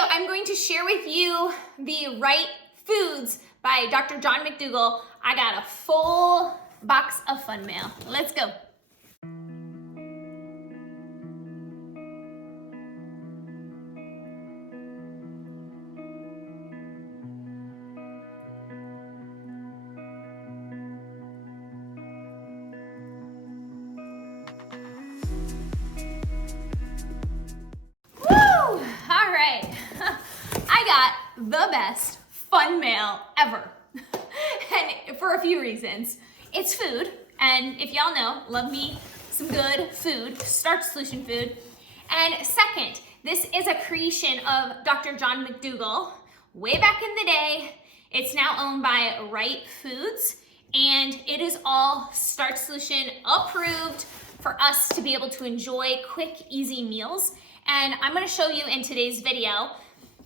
video, I'm going to share with you the right foods by Dr. John McDougall. I got a full box of fun mail. Let's go. The best fun mail ever. And for a few reasons. It's food, and if y'all know, love me some good food, Starch Solution food. And second, this is a creation of Dr. John McDougall way back in the day. It's now owned by Right Foods, and it is all Starch Solution approved for us to be able to enjoy quick, easy meals. And I'm gonna show you in today's video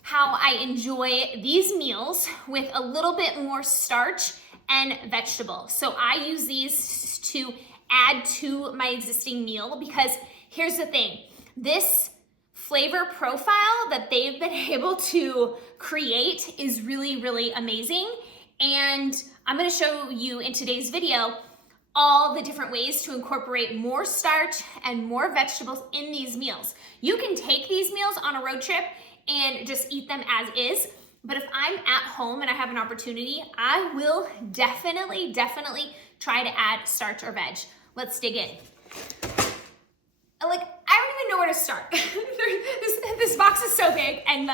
how I enjoy these meals with a little bit more starch and vegetable. So I use these to add to my existing meal because here's the thing, this flavor profile that they've been able to create is really, really amazing. And I'm gonna show you in today's video all the different ways to incorporate more starch and more vegetables in these meals. You can take these meals on a road trip and just eat them as is. But if I'm at home and I have an opportunity, I will definitely try to add starch or veg. Let's dig in. I don't even know where to start. This box is so big and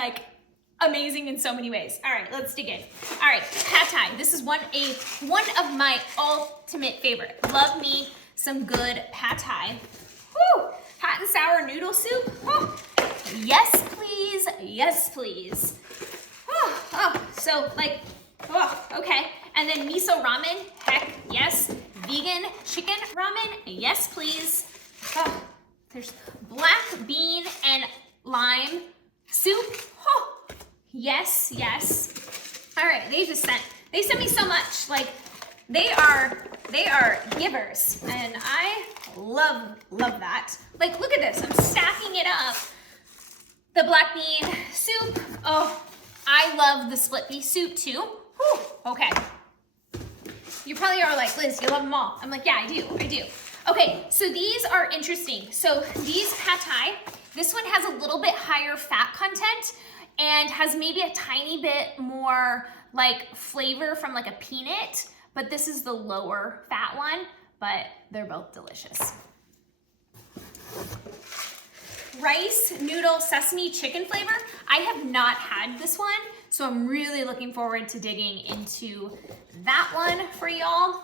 amazing in so many ways. All right, let's dig in. All right, pad thai. This is one of my ultimate favorite. Love me some good pad thai. Woo! Hot and sour noodle soup. Oh. Yes, please. Yes, please. Okay. And then miso ramen. Heck, yes. Vegan chicken ramen. Yes, please. Oh, there's black bean and lime soup. Oh, yes, yes. All right, they sent me so much. They are givers, and I love that. Look at this. I'm stacking it up. The black bean soup. Oh, I love the split pea soup too. Whew, okay. You probably are like, Liz, you love them all. I'm like, yeah, I do. Okay, so these are interesting. So these pad thai, this one has a little bit higher fat content and has maybe a tiny bit more flavor from a peanut, but this is the lower fat one, but they're both delicious. Rice, noodle, sesame, chicken flavor. I have not had this one, so I'm really looking forward to digging into that one for y'all.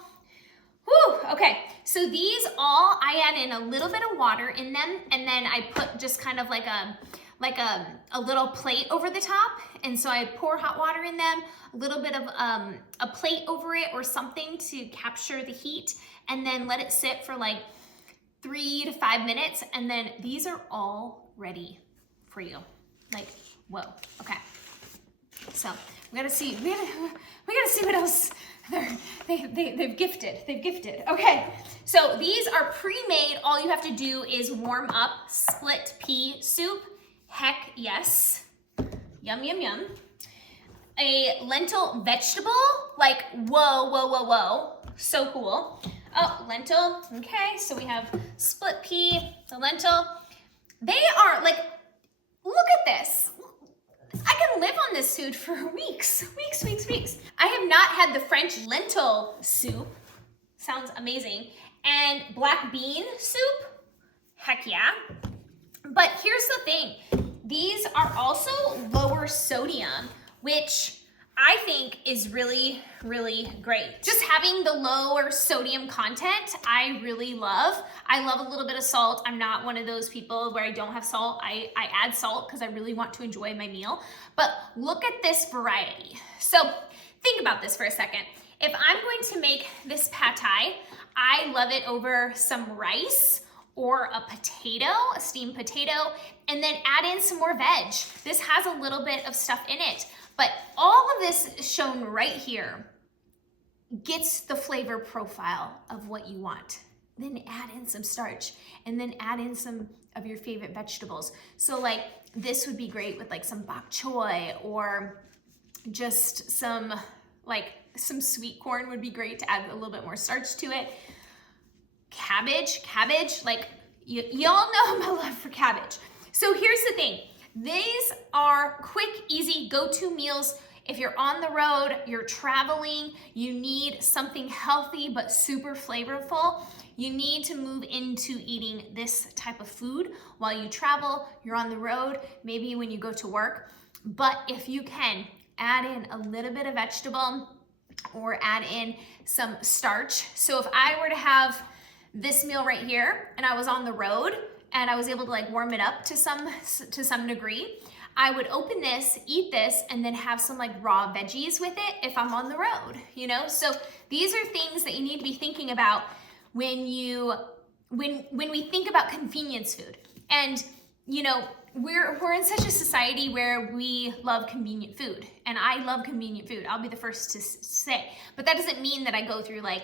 Whew, okay, so these all, I add in a little bit of water in them, and then I put just kind of a little plate over the top, and so I pour hot water in them, a little bit of a plate over it or something to capture the heat, and then let it sit for 3 to 5 minutes, and then these are all ready for you. Whoa, okay. So we gotta see what else they've gifted. Okay, so these are pre-made. All you have to do is warm up split pea soup. Heck yes, yum, yum, yum. A lentil vegetable, whoa, so cool. Oh, lentil, okay, so we have split pea, the lentil. They are look at this. I can live on this food for weeks. I have not had the French lentil soup, sounds amazing, and black bean soup, heck yeah. But here's the thing, these are also lower sodium, which I think is really, really great. Just having the lower sodium content, I really love. I love a little bit of salt. I'm not one of those people where I don't have salt. I add salt because I really want to enjoy my meal. But look at this variety. So think about this for a second. If I'm going to make this pad thai, I love it over some rice or a potato, a steamed potato, and then add in some more veg. This has a little bit of stuff in it. But all of this shown right here gets the flavor profile of what you want. Then add in some starch and then add in some of your favorite vegetables. So this would be great with like some bok choy, or just some sweet corn would be great to add a little bit more starch to it. Cabbage, like y'all know my love for cabbage. So here's the thing. These are quick, easy go-to meals. If you're on the road, you're traveling, you need something healthy but super flavorful, you need to move into eating this type of food while you travel, you're on the road, maybe when you go to work. But if you can, add in a little bit of vegetable or add in some starch. So if I were to have this meal right here and I was on the road and I was able to like warm it up to some degree, I would open this, eat this, and then have some like raw veggies with it if I'm on the road, you know? So these are things that you need to be thinking about when we think about convenience food. And you know, we're in such a society where we love convenient food, and I love convenient food. I'll be the first to say, but that doesn't mean that I go through like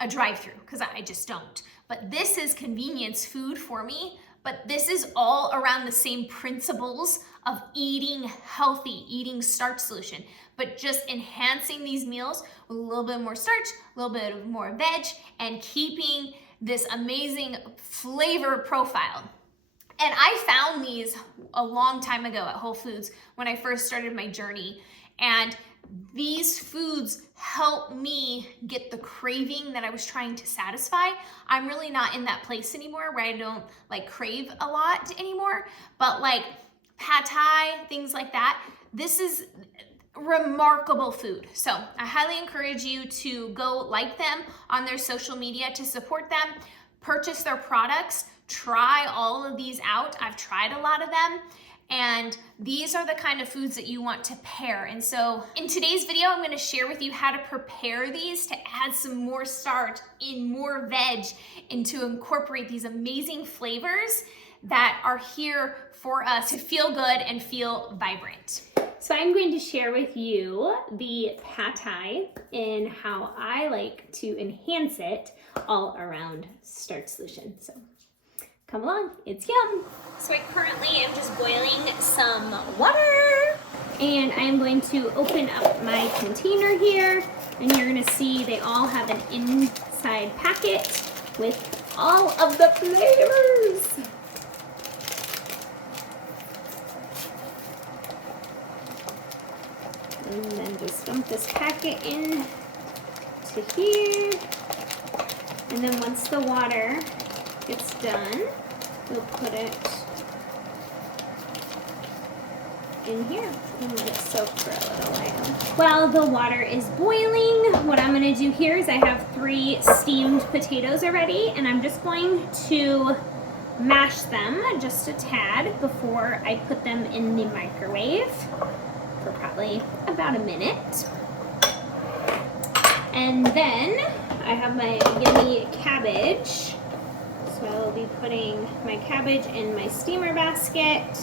a drive-through, because I just don't. But this is convenience food for me, but this is all around the same principles of eating healthy, eating starch solution, but just enhancing these meals with a little bit more starch, a little bit more veg, and keeping this amazing flavor profile. And I found these a long time ago at Whole Foods when I first started my journey. And these foods help me get the craving that I was trying to satisfy. I'm really not in that place anymore where I don't like crave a lot anymore, but like pad thai, things like that, this is remarkable food. So I highly encourage you to go like them on their social media to support them, purchase their products, try all of these out. I've tried a lot of them, and these are the kind of foods that you want to pair. And so in today's video, I'm gonna share with you how to prepare these to add some more starch in more veg and to incorporate these amazing flavors that are here for us to feel good and feel vibrant. So I'm going to share with you the pad thai and how I like to enhance it all around starch solution. So come along, it's yum. So I currently am just boiling some water, and I'm going to open up my container here, and you're gonna see they all have an inside packet with all of the flavors. And then just dump this packet in to here. And then once the water gets done, we'll put it in here and let it soak for a little while. While the water is boiling, what I'm gonna do here is I have 3 steamed potatoes already, and I'm just going to mash them just a tad before I put them in the microwave for probably about a minute. And then I have my yummy cabbage. So I'll be putting my cabbage in my steamer basket.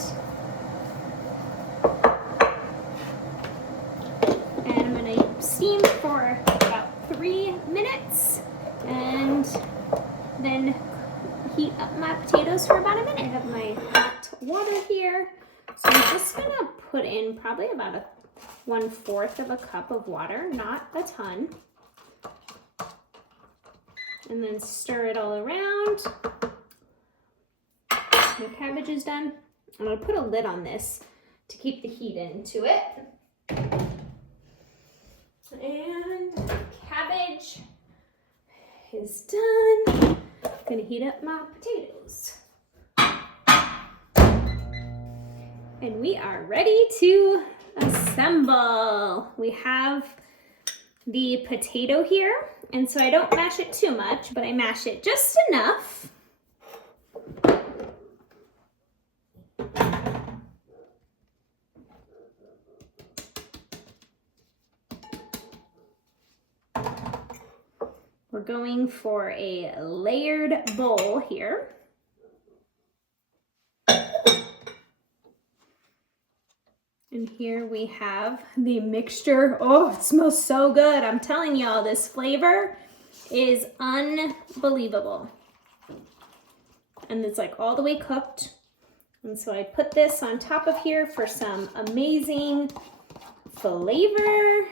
And I'm gonna steam for about 3 minutes and then heat up my potatoes for about a minute. I have my hot water here. So I'm just gonna put in probably about 1/4 of a cup of water, not a ton. And then stir it all around. My cabbage is done. I'm gonna put a lid on this to keep the heat into it. And cabbage is done. I'm gonna heat up my potatoes. And we are ready to assemble. We have the potato here, and so I don't mash it too much, but I mash it just enough. We're going for a layered bowl here. And here we have the mixture. Oh, it smells so good. I'm telling y'all, this flavor is unbelievable. And it's like all the way cooked. And so I put this on top of here for some amazing flavor.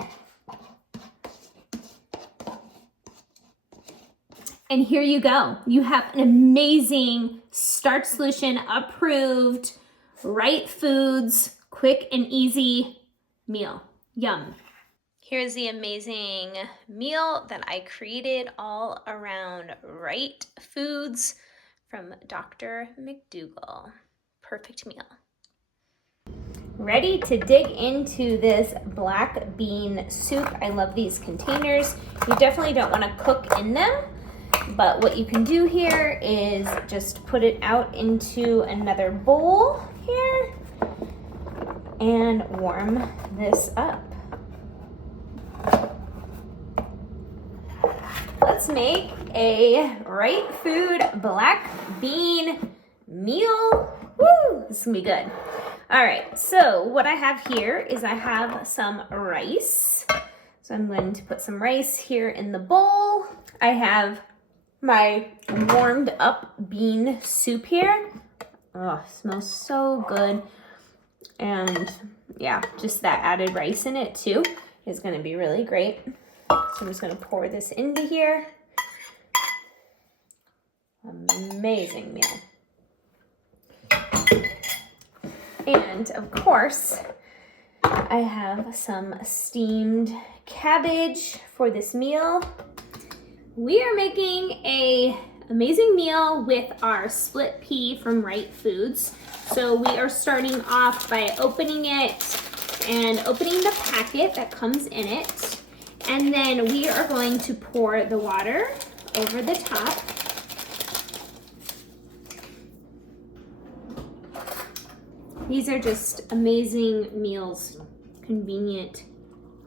And here you go. You have an amazing Starch Solution approved, right foods, quick and easy meal. Yum. Here's the amazing meal that I created all around right foods from Dr. McDougall. Perfect meal. Ready to dig into this black bean soup. I love these containers. You definitely don't want to cook in them, but what you can do here is just put it out into another bowl here and warm this up. Let's make a right food black bean meal. Woo, this is gonna be good. All right, so what I have here is I have some rice. So I'm going to put some rice here in the bowl. I have my warmed up bean soup here. Oh, smells so good. And yeah, just that added rice in it too is gonna be really great. So I'm just gonna pour this into here. Amazing meal. And of course, I have some steamed cabbage for this meal. We are making an amazing meal with our split pea from Right Foods. So we are starting off by opening it and opening the packet that comes in it. And then we are going to pour the water over the top. These are just amazing meals, convenient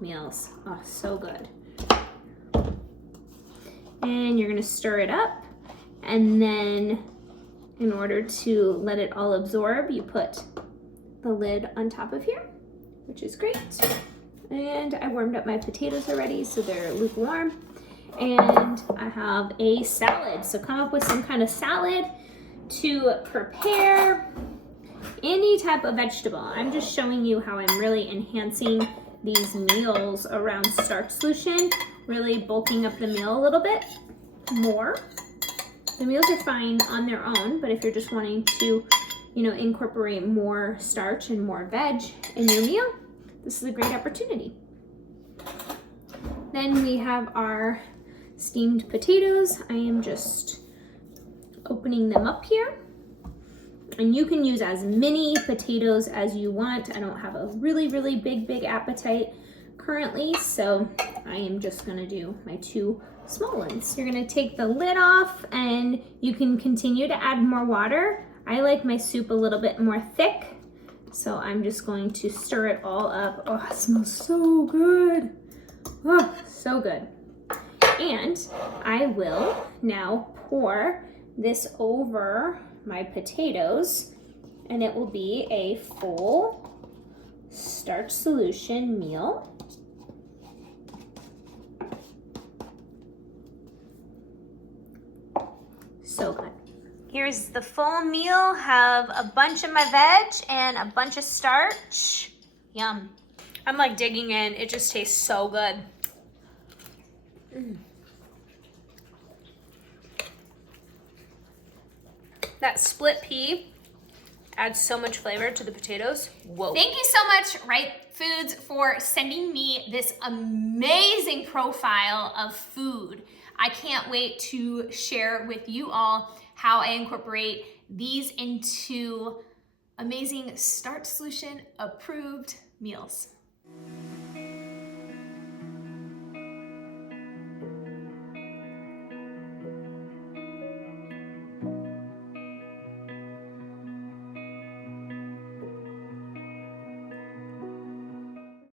meals. Oh, so good. And you're gonna stir it up, and then in order to let it all absorb, you put the lid on top of here, which is great. And I warmed up my potatoes already, so they're lukewarm. And I have a salad, so come up with some kind of salad to prepare. Any type of vegetable. I'm just showing you how I'm really enhancing these meals around Starch Solution, really bulking up the meal a little bit more. The meals are fine on their own, but if you're just wanting to, incorporate more starch and more veg in your meal, this is a great opportunity. Then we have our steamed potatoes. I am just opening them up here. And you can use as many potatoes as you want. I don't have a really, really big appetite currently, so I am just gonna do my 2 small ones. You're gonna take the lid off and you can continue to add more water. I like my soup a little bit more thick, so I'm just going to stir it all up. Oh, it smells so good. Oh, so good. And I will now pour this over my potatoes, and it will be a full Starch Solution meal. So good. Here's the full meal. Have a bunch of my veg and a bunch of starch. Yum. I'm like digging in. It just tastes so good. That split pea adds so much flavor to the potatoes. Whoa. Thank you so much, Right Foods, for sending me this amazing profile of food. I can't wait to share with you all how I incorporate these into amazing Starch Solution approved meals.